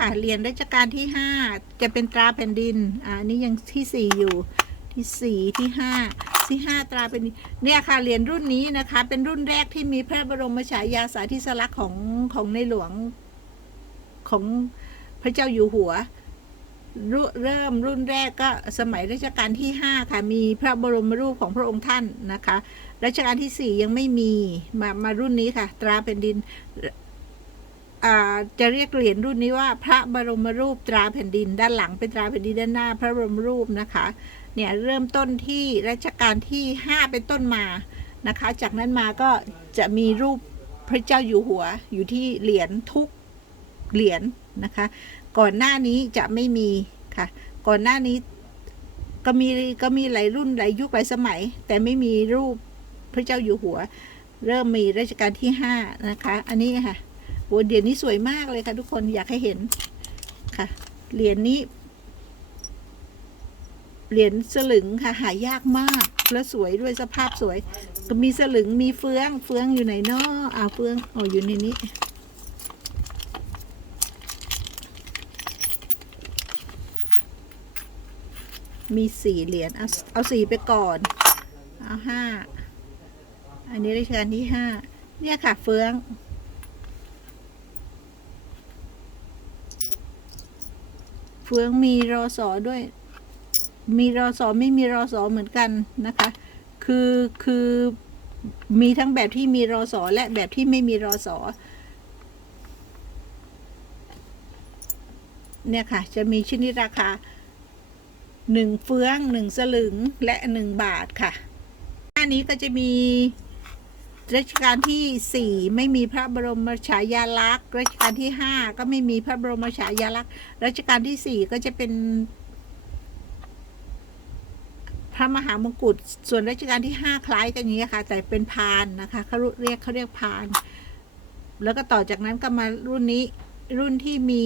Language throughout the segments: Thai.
ค่ะเหรียญรัชกาลที่ห้าจะเป็นตราแผ่นดิน อ่านี้ยังที่สี่อยู่ ที่สี่ที่ห้าที่ห้าตราเป็นดินเนี่ยค่ะเหรียญรุ่นนี้นะคะ เป็นรุ่นแรกที่มีพระบรมฉายาสาธิสลักษณ์ของของในหลวงของพระเจ้าอยู่หัวรุเริ่มรุ่นแรกก็สมัยรัชกาลที่ห้าค่ะ มีพระบรมรูปของพระองค์ท่านนะคะ รัชกาลที่สี่ยังไม่มีมามารุ่นนี้ค่ะ ตราแผ่นดิน จะเรียกเหรียญรุ่นนี้ว่าพระบรมรูปตราแผ่นดิน ด้านหลังเป็นตราแผ่นดินด้านหน้า พระบรมรูปนะคะเนี่ยเริ่มต้นที่รัชกาลที่ห้าเป็นต้นมานะคะ จากนั้นมาก็จะมีรูปพระเจ้าอยู่หัวอยู่ที่เหรียญทุกเหรียญนะคะ ก่อนหน้านี้จะไม่มีค่ะ ก่อนหน้านี้ก็มีก็มีหลายรุ่นหลายยุคหลายสมัย แต่ไม่มีรูปพระเจ้าอยู่หัว เริ่มมีรัชกาลที่ห้านะคะ อันนี้ค่ะ โอ้เหรียญนี้สวยมากเลยค่ะทุกคนอยากให้เห็นค่ะ เหรียญนี้ เหรียญสลึงค่ะ หายากมากและสวยด้วยสภาพสวย ก็มีสลึงมีเฟืองเฟืองอยู่ไหนเนาะอ่าเฟืองอ๋ออยู่ในนี้มีสี่เหรียญเอาเอาสี่ไปก่อน เอาห้า อันนี้รัชกาลที่ห้าเนี่ยค่ะเฟือง ฟืองมีรอสอด้วย มีรอสอไม่มีรอสอเหมือนกันนะคะ คือคือมีทั้งแบบที่มีรอสอและแบบที่ไม่มีรอสอเนี่ยค่ะ จะมีชนิดราคาหนึ่งเฟืองหนึ่งสลึงและหนึ่งบาทค่ะ หน้านี้ก็จะมี รัชกาลที่สี่ไม่มีพระบรมฉายาลักษณ์รัชกาลที่ห้าก็ไม่มีพระบรมฉายาลักษณ์รัชกาลที่สี่ก็จะเป็น พระมหามงกุฎส่วนรัชกาลที่ห้าคล้ายกันนี้ค่ะ แต่เป็นพานนะคะเขาเรียกเขาเรียกพาน แล้วก็ต่อจากนั้นก็มารุ่นนี้รุ่นที่มี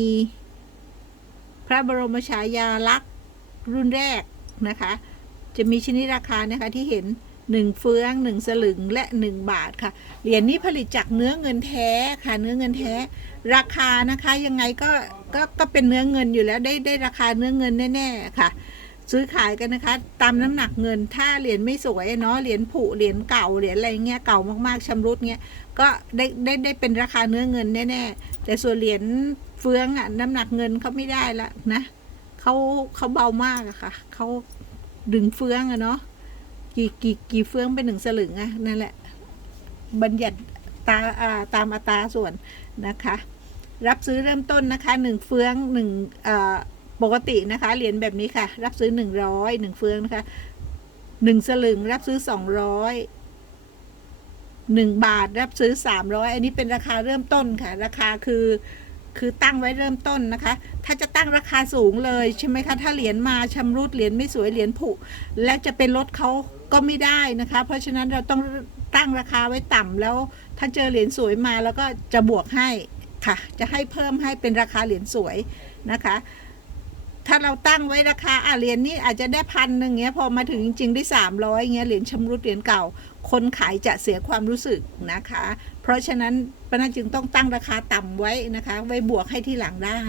พระบรมฉายาลักษณ์รุ่นแรกนะคะ จะมีชนิดราคานะคะที่เห็น หนึ่งเฟืองหนึ่งสลึงและหนึ่งบาทค่ะ เหรียญนี้ผลิตจากเนื้อเงินแท้ค่ะ เนื้อเงินแท้ ราคานะคะยังไงก็ก็ก็เป็นเนื้อเงินอยู่แล้วได้ได้ราคาเนื้อเงินแน่ๆค่ะ ซื้อขายกันนะคะ ตามน้ำหนักเงินถ้าเหรียญไม่สวยเนาะเหรียญผุเหรียญเก่าเหรียญอะไรเงี้ยเก่ามากๆชำรุดเงี้ยก็ได้ได้ได้เป็นราคาเนื้อเงินแน่ๆแต่ส่วนเหรียญเฟืองอะน้ำหนักเงินเขาไม่ได้ละนะเขาเขาเบามากอะค่ะเขาดึงเฟืองอะเนาะ กี่กี่กี่เฟืองเป็นหนึ่งสลึงอะนั่นแหละ บัญญัติตาอ่าตามอัตราส่วนนะคะ รับซื้อเริ่มต้นนะคะหนึ่งเฟืองหนึ่งอ่าปกตินะคะเหรียญแบบนี้ค่ะ รับซื้อหนึ่งร้อยหนึ่งเฟืองนะคะหนึ่งสลึงรับซื้อสองร้อยหนึ่งบาทรับซื้อสามร้อยอันนี้เป็นราคาเริ่มต้นค่ะ ราคาคือคือตั้งไว้เริ่มต้นนะคะ ถ้าจะตั้งราคาสูงเลยใช่ไหมคะ ถ้าเหรียญมาชำรุดเหรียญไม่สวยเหรียญผุ แล้วจะเป็นลดเขา ก็ไม่ได้นะคะ เพราะฉะนั้นเราต้องตั้งราคาไว้ต่ำแล้ว ถ้าเจอเหรียญสวยมาแล้วก็จะบวกให้ค่ะ จะให้เพิ่มให้เป็นราคาเหรียญสวยนะคะ ถ้าเราตั้งไว้ราคาอะเหรียญนี้อาจจะได้พันหนึ่งเงี้ยพอมาถึงจริงๆได้สามร้อยเงี้ยเหรียญชำรุดเหรียญเก่า คนขายจะเสียความรู้สึกนะคะ เพราะฉะนั้นปนัญจึงต้องตั้งราคาต่ำไว้นะคะ ไว้บวกให้ที่หลังได้